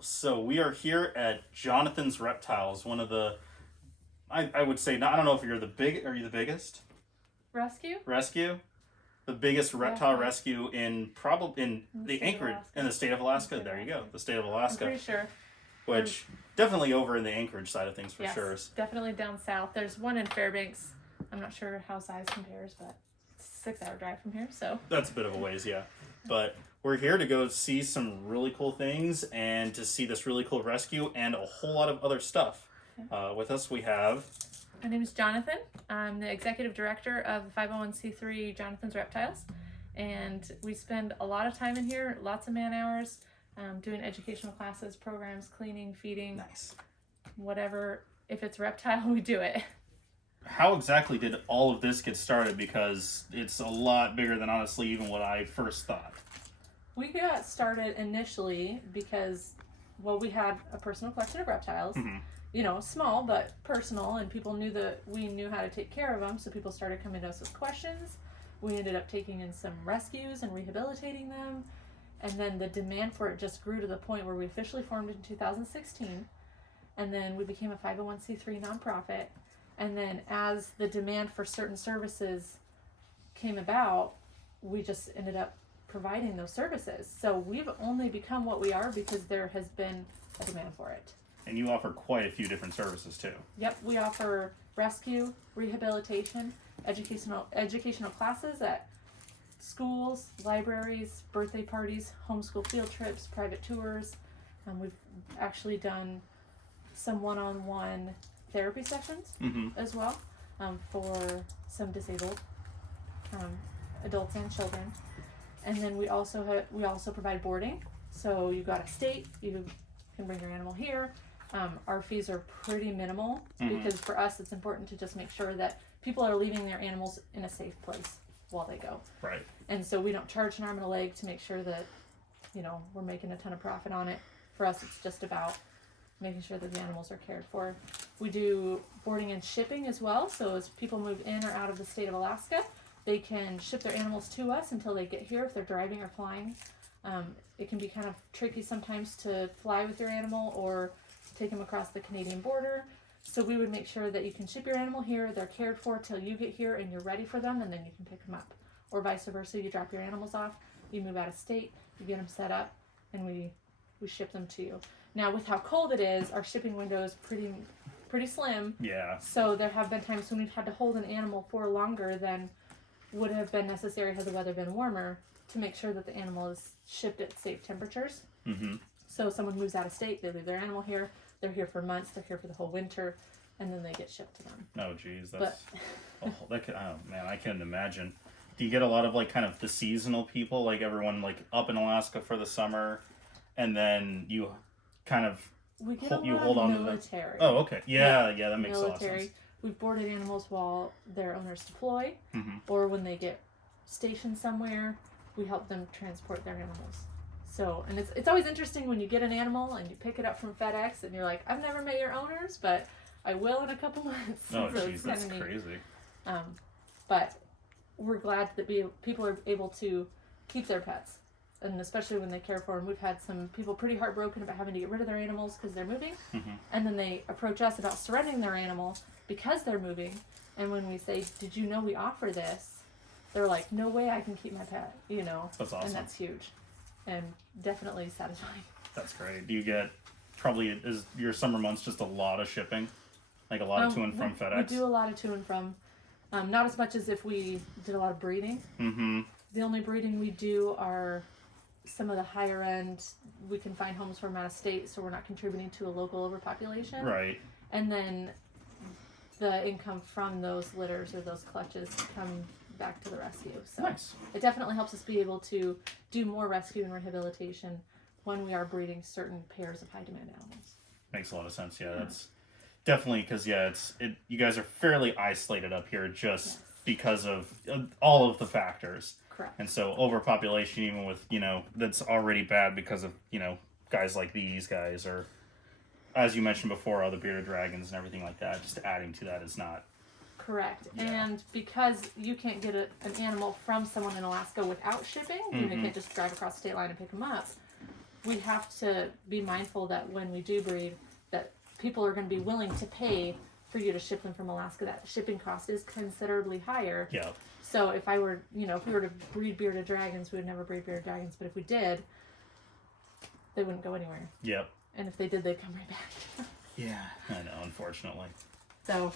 So we are here at Jonathan's Reptiles, one of the, I would say, I don't know if are you the biggest Rescue? rescue? The biggest reptile rescue in the Anchorage, in the state of Alaska. There you go, the state of Alaska. I'm pretty sure. Which, definitely over in the Anchorage side of things for Yes, sure. definitely down south. There's one in Fairbanks. I'm not sure how size compares, but it's a 6-hour drive from here, so. That's a bit of a ways, yeah. But we're here to go see some really cool things and to see this really cool rescue and a whole lot of other stuff. With us we have... My name is Jonathan. I'm the executive director of the 501c3 Jonathan's Reptiles. And we spend a lot of time in here, lots of man hours, doing educational classes, programs, cleaning, feeding, Nice. Whatever. If it's reptile, we do it. How exactly did all of this get started? Because it's a lot bigger than honestly even what I first thought. We got started initially because, well, we had a personal collection of reptiles. Mm-hmm. You know, small but personal, and people knew that we knew how to take care of them, so people started coming to us with questions. We ended up taking in some rescues and rehabilitating them, and then the demand for it just grew to the point where we officially formed in 2016, and then we became a 501c3 nonprofit, and then as the demand for certain services came about, we just ended up providing those services. So we've only become what we are because there has been a demand for it. And you offer quite a few different services too. Yep, we offer rescue, rehabilitation, educational classes at schools, libraries, birthday parties, homeschool field trips, private tours. We've actually done some one-on-one therapy sessions as well for some disabled adults and children. And then we also provide boarding. So you've got a state, you can bring your animal here. Our fees are pretty minimal because for us it's important to just make sure that people are leaving their animals in a safe place while they go. Right. And so we don't charge an arm and a leg to make sure that, you know, we're making a ton of profit on it. For us, it's just about making sure that the animals are cared for. We do boarding and shipping as well. So as people move in or out of the state of Alaska, they can ship their animals to us until they get here if they're driving or flying. It can be kind of tricky sometimes to fly with your animal or take them across the Canadian border. So we would make sure that you can ship your animal here, they're cared for till you get here and you're ready for them, and then you can pick them up. Or vice versa, you drop your animals off, you move out of state, you get them set up, and we ship them to you. Now with how cold it is, our shipping window is pretty slim. Yeah. So there have been times when we've had to hold an animal for longer than would have been necessary had the weather been warmer to make sure that the animal is shipped at safe temperatures. Mm-hmm. So if someone moves out of state, they leave their animal here, they're here for months, they're here for the whole winter, and then they get shipped to them. Oh geez, that's oh man, I can't imagine. Do you get a lot of like kind of the seasonal people, like everyone like up in Alaska for the summer, and then you kind of we get a lot hold of on military. To oh, okay, yeah, that makes a lot of sense. We've boarded animals while their owners deploy, or when they get stationed somewhere, we help them transport their animals. So, and it's always interesting when you get an animal and you pick it up from FedEx and you're like, I've never met your owners, but I will in a couple months. Oh, so jeez, that's crazy. But we're glad that people are able to keep their pets, and especially when they care for them. We've had some people pretty heartbroken about having to get rid of their animals because they're moving, and then they approach us about surrendering their animal because they're moving. And when we say, "Did you know we offer this?" they're like, "No way, I can keep my pet." You know, that's awesome, and that's huge. And definitely satisfying. That's great. Do you get is your summer months just a lot of shipping, like a lot of to and from FedEx? We do a lot of to and from, not as much as if we did a lot of breeding. The only breeding we do are some of the higher end. We can find homes from out of state, so we're not contributing to a local overpopulation. Right. And then the income from those litters or those clutches come back to the rescue. So nice. It definitely helps us be able to do more rescue and rehabilitation when we are breeding certain pairs of high demand animals. Makes a lot of sense. Yeah. That's definitely because you guys are fairly isolated up here just because of all of the factors. Correct. And so overpopulation, even with that's already bad because of guys like these guys, or as you mentioned before, other bearded dragons and everything like that. Just adding to that is not. Correct. Yeah. And because you can't get an animal from someone in Alaska without shipping, you can't just drive across the state line and pick them up, we have to be mindful that when we do breed, that people are going to be willing to pay for you to ship them from Alaska. That shipping cost is considerably higher. Yeah. So if I were, if we were to breed bearded dragons, we would never breed bearded dragons. But if we did, they wouldn't go anywhere. Yep. And if they did, they'd come right back. Yeah, I know, unfortunately. So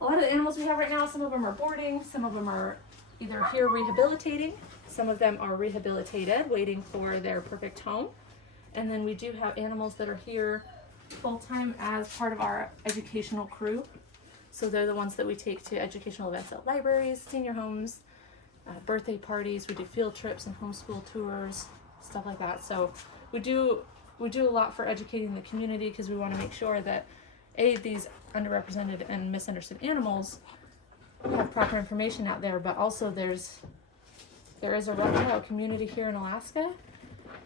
a lot of the animals we have right now, some of them are boarding, some of them are either here rehabilitating, some of them are rehabilitated, waiting for their perfect home. And then we do have animals that are here full-time as part of our educational crew. So they're the ones that we take to educational events at libraries, senior homes, birthday parties. We do field trips and homeschool tours, stuff like that. So we do a lot for educating the community because we want to make sure that these underrepresented and misunderstood animals have proper information out there, but also there is a reptile community here in Alaska,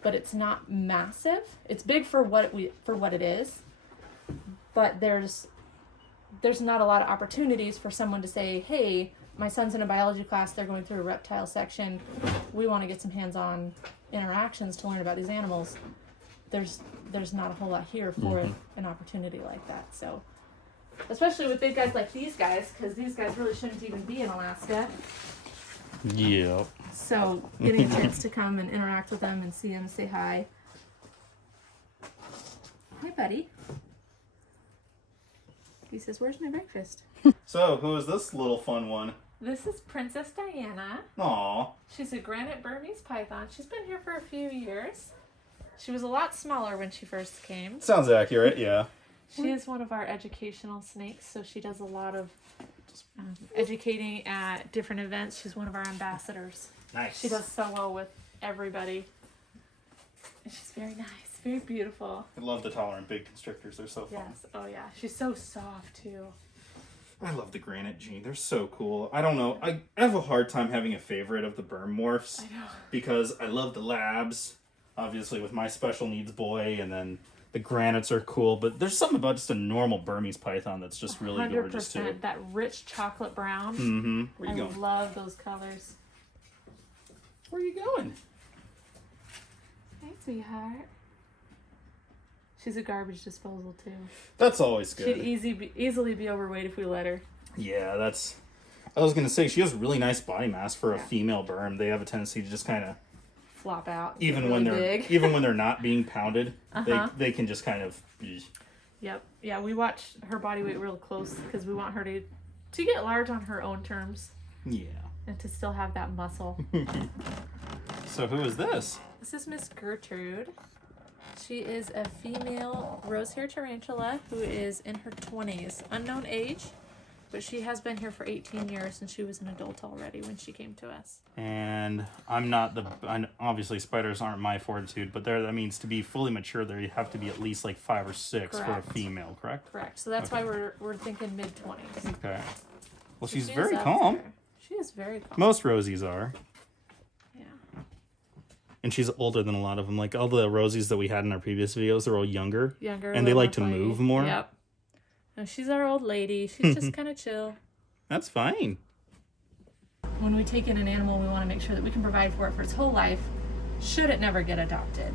but it's not massive. It's big for what it is, but there's not a lot of opportunities for someone to say, hey, my son's in a biology class, they're going through a reptile section, we want to get some hands-on interactions to learn about these animals. There's not a whole lot here for an opportunity like that. So especially with big guys like these guys, because these guys really shouldn't even be in Alaska. Yeah. So getting a chance to come and interact with them and see them, say hi. Hi, buddy. He says, where's my breakfast? So, who is this little fun one? This is Princess Diana. Aw. She's a granite Burmese python. She's been here for a few years. She was a lot smaller when she first came. Sounds accurate, yeah. She is one of our educational snakes, so she does a lot of educating at different events. She's one of our ambassadors. Nice. She does so well with everybody. And she's very nice, very beautiful. I love the tolerant big constrictors. They're so fun. Yes, oh yeah. She's so soft too. I love the granite gene. They're so cool. I don't know. I have a hard time having a favorite of the Burm morphs. I know. Because I love the labs, obviously with my special needs boy, and then the granites are cool, but there's something about just a normal Burmese python that's just really gorgeous too. 100%. That rich chocolate brown. Mm-hmm. Where you I going? love those colors. Where are you going? Hey, sweetheart. She's a garbage disposal too. That's always good. She'd easily be overweight if we let her. Yeah, that's... I was going to say, she has really nice body mass for a female Burm. They have a tendency to just kind of... flop out. Even really when they're big. even when they're not being pounded, Uh-huh. they can just kind of... Yep. Yeah, we watch her body weight real close because we want her to get large on her own terms. Yeah. And to still have that muscle. So who is this? This is Miss Gertrude. She is a female rose-haired tarantula who is in her 20s. Unknown age, but she has been here for 18 years and she was an adult already when she came to us. And obviously spiders aren't my fortitude, but that means to be fully mature, they have to be at least like 5 or 6 Correct. for a female, correct? Correct. So that's why we're thinking mid-20s. Okay. Well, So she's she is very up calm. there. She is very calm. Most Rosies are. Yeah. And she's older than a lot of them. Like all the Rosies that we had in our previous videos, they're all younger. Younger. And they little like to more move flighty. more. Yep. No, she's our old lady. She's just kind of chill. That's fine. When we take in an animal, we want to make sure that we can provide for it for its whole life, should it never get adopted.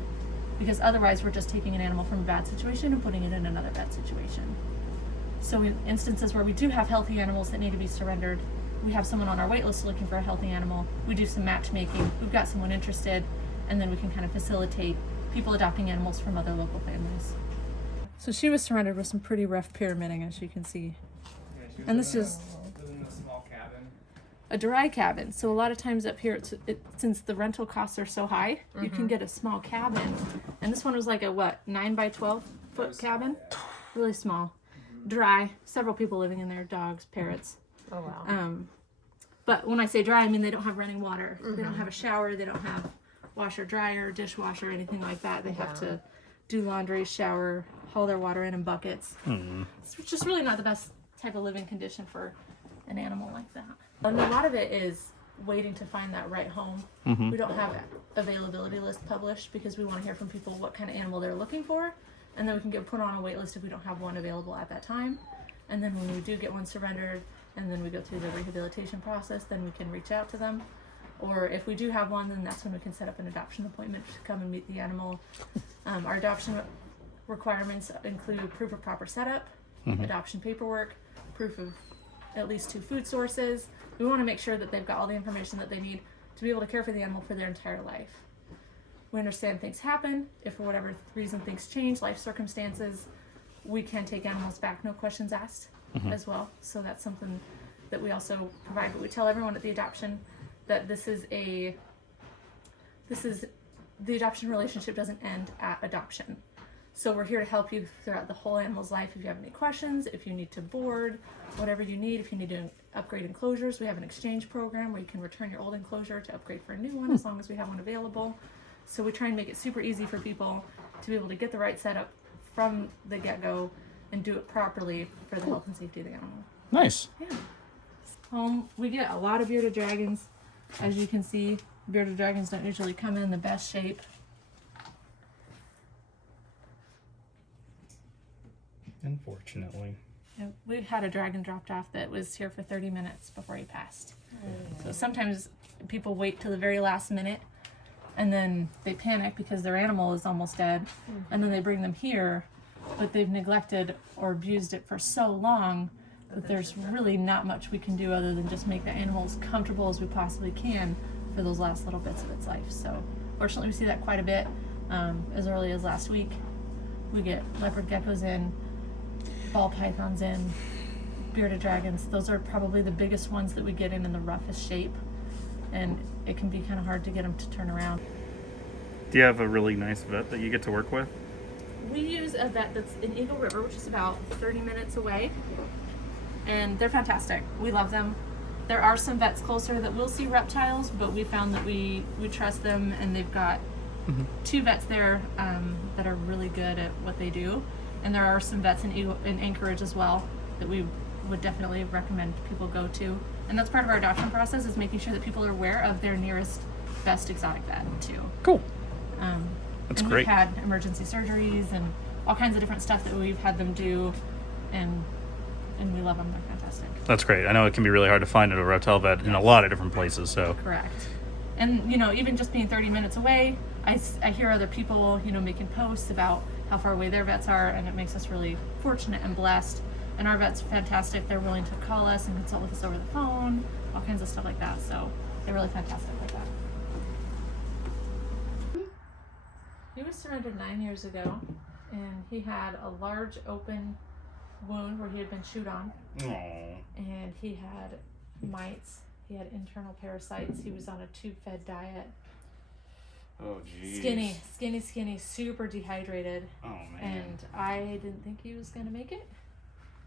Because otherwise, we're just taking an animal from a bad situation and putting it in another bad situation. So in instances where we do have healthy animals that need to be surrendered, we have someone on our wait list looking for a healthy animal. We do some matchmaking. We've got someone interested, and then we can kind of facilitate people adopting animals from other local families. So she was surrendered with some pretty rough pyramiding, as you can see. Yeah, And this is living in a small cabin. a dry cabin. So a lot of times up here, since the rental costs are so high, you can get a small cabin. And this one was like a 9 by 12 foot cabin? Really small. Dry. Several people living in there, dogs, parrots. Oh, wow. But when I say dry, I mean they don't have running water. They don't have a shower. They don't have washer, dryer, dishwasher, anything like that. They have to do laundry, shower, haul their water in buckets. It's just really not the best type of living condition for an animal like that. And a lot of it is waiting to find that right home. We don't have an availability list published because we want to hear from people what kind of animal they're looking for, and then we can get put on a wait list if we don't have one available at that time. And then when we do get one surrendered, and then we go through the rehabilitation process, then we can reach out to them. or if we do have one, then that's when we can set up an adoption appointment to come and meet the animal. Our adoption requirements include proof of proper setup, adoption paperwork, proof of at least 2 food sources. We want to make sure that they've got all the information that they need to be able to care for the animal for their entire life. We understand things happen. If for whatever reason things change, life circumstances, we can take animals back, no questions asked as well. So that's something that we also provide. But we tell everyone at the adoption that the adoption relationship doesn't end at adoption. So we're here to help you throughout the whole animal's life. If you have any questions, if you need to board, whatever you need, if you need to upgrade enclosures, we have an exchange program where you can return your old enclosure to upgrade for a new one as long as we have one available. So we try and make it super easy for people to be able to get the right setup from the get-go and do it properly for the health and safety of the animal. Nice. Yeah. We get a lot of bearded dragons. As you can see, bearded dragons don't usually come in the best shape. Unfortunately. We had a dragon dropped off that was here for 30 minutes before he passed. So sometimes people wait till the very last minute and then they panic because their animal is almost dead, and then they bring them here, but they've neglected or abused it for so long that there's really not much we can do other than just make the animal as comfortable as we possibly can for those last little bits of its life. So fortunately we see that quite a bit. As early as last week, we get leopard geckos in, ball pythons in, bearded dragons. Those are probably the biggest ones that we get in the roughest shape, and it can be kind of hard to get them to turn around. Do you have a really nice vet that you get to work with? We use a vet that's in Eagle River, which is about 30 minutes away, and they're fantastic. We love them. There are some vets closer that will see reptiles, but we found that we trust them, and they've got 2 vets there that are really good at what they do. And there are some vets in Anchorage as well that we would definitely recommend people go to. And that's part of our adoption process, is making sure that people are aware of their nearest best exotic vet too. Cool. That's great. We've had emergency surgeries and all kinds of different stuff that we've had them do, and we love them. They're fantastic. That's great. I know it can be really hard to find a reptile vet in a lot of different places. So Correct. And even just being 30 minutes away, I hear other people making posts about how far away their vets are, and it makes us really fortunate and blessed. And our vet's fantastic. They're willing to call us and consult with us over the phone, all kinds of stuff like that. So they're really fantastic like that. He was surrendered 9 years ago, and he had a large open wound where he had been chewed on. Aww. And he had mites. He had internal parasites. He was on a tube-fed diet. Oh, geez. Skinny, super dehydrated. Oh, man. And I didn't think he was going to make it.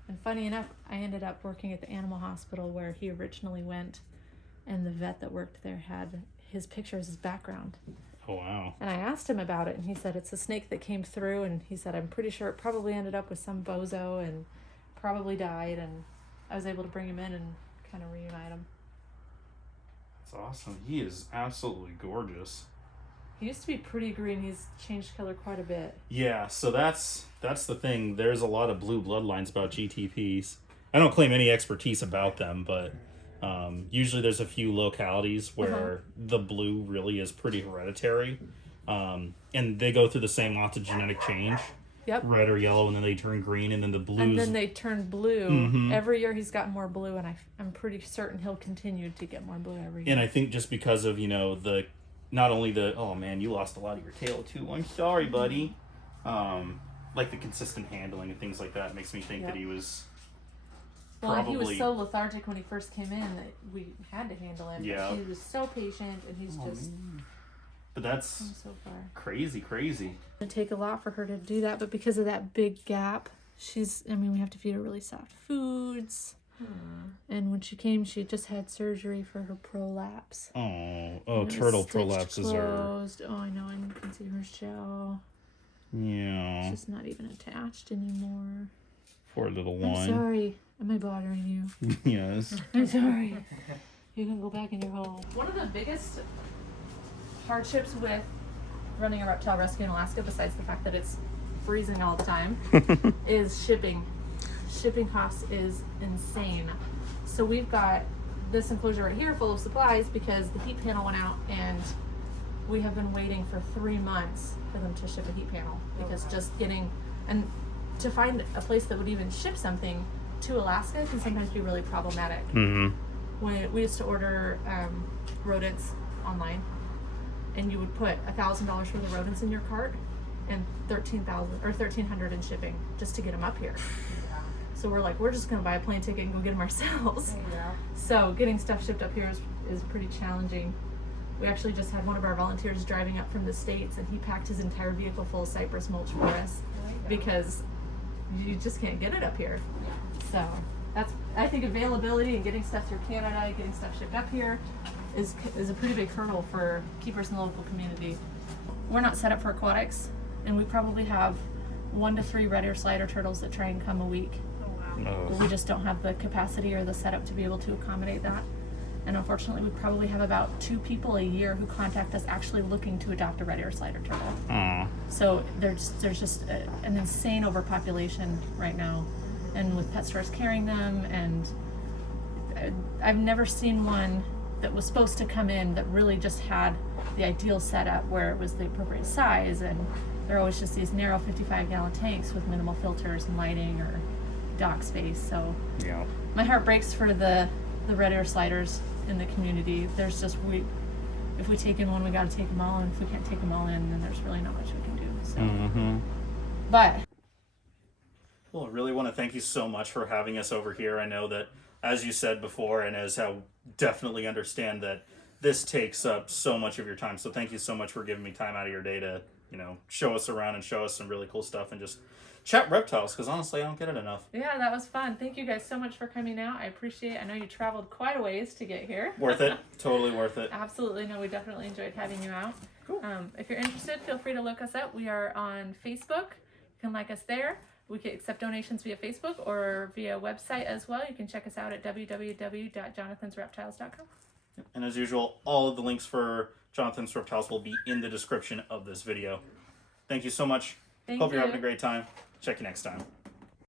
And funny enough, I ended up working at the animal hospital where he originally went, and the vet that worked there had his picture as his background. Oh, wow. And I asked him about it, and he said it's a snake that came through, and he said, I'm pretty sure it probably ended up with some bozo and probably died, and I was able to bring him in and kind of reunite him. That's awesome. He is absolutely gorgeous. He used to be pretty green. He's changed color quite a bit. Yeah, so that's the thing. There's a lot of blue bloodlines about GTPs. I don't claim any expertise about them, but usually there's a few localities where the blue really is pretty hereditary. And they go through the same ontogenetic change. Yep. Red or yellow, and then they turn green, and then the blues. And then they turn blue. Every year he's gotten more blue, and I'm pretty certain he'll continue to get more blue every year. And I think just because of, not only oh man, you lost a lot of your tail too. I'm sorry, buddy. Like the consistent handling and things like that makes me think that he was and he was so lethargic when he first came in that we had to handle him. Yeah. He was so patient, and he's just... Man. But that's so far. crazy. It'd take a lot for her to do that, but because of that big gap, we have to feed her really soft foods. And when she came, she just had surgery for her prolapse. Turtle prolapses closed. Oh, I know. And you can see her shell. Yeah. It's just not even attached anymore. Poor little one. I'm sorry. Am I bothering you? Yes. I'm sorry. You can go back in your hole. One of the biggest hardships with running a reptile rescue in Alaska, besides the fact that it's freezing all the time, is shipping. Shipping costs is insane. So we've got this enclosure right here full of supplies because the heat panel went out, and we have been waiting for 3 months for them to ship a heat panel because just getting, and to find a place that would even ship something to Alaska can sometimes be really problematic. Mm-hmm. When we used to order rodents online, and you would put $1,000 worth of rodents in your cart and $1,300 in shipping just to get them up here. So we're like, we're just gonna buy a plane ticket and go get them ourselves. So getting stuff shipped up here is pretty challenging. We actually just had one of our volunteers driving up from the States, and he packed his entire vehicle full of cypress mulch for us because you just can't get it up here. So that's, I think, availability and getting stuff through Canada, getting stuff shipped up here is a pretty big hurdle for keepers in the local community. We're not set up for aquatics, and we probably have 1 to 3 red ear slider turtles that try and come a week. We just don't have the capacity or the setup to be able to accommodate that. And unfortunately, we probably have about 2 people a year who contact us actually looking to adopt a red ear slider turtle. So there's just an insane overpopulation right now, and with pet stores carrying them, and I've never seen one that was supposed to come in that really just had the ideal setup where it was the appropriate size, and they're always just these narrow 55-gallon tanks with minimal filters and lighting or dock space. So Yeah. my heart breaks for the red ear sliders in the community. There's just, if we take in one, we got to take them all, and if we can't take them all in, then there's really not much we can do. So, but Well, I really want to thank you so much for having us over here. I know that, as you said before, and as I definitely understand that this takes up so much of your time. So thank you so much for giving me time out of your day to, show us around and show us some really cool stuff and just chat reptiles, because honestly, I don't get it enough. yeah, that was fun. Thank you guys so much for coming out. I appreciate it. I know you traveled quite a ways to get here. Worth it. Totally worth it. Absolutely. No, we definitely enjoyed having you out. Cool. If you're interested, feel free to look us up. We are on Facebook. You can like us there. We can accept donations via Facebook or via website as well. You can check us out at www.jonathansreptiles.com. And as usual, all of the links for Jonathan's Reptiles will be in the description of this video. Thank you so much. Thank Hope you. you're having a great time. Check you next time.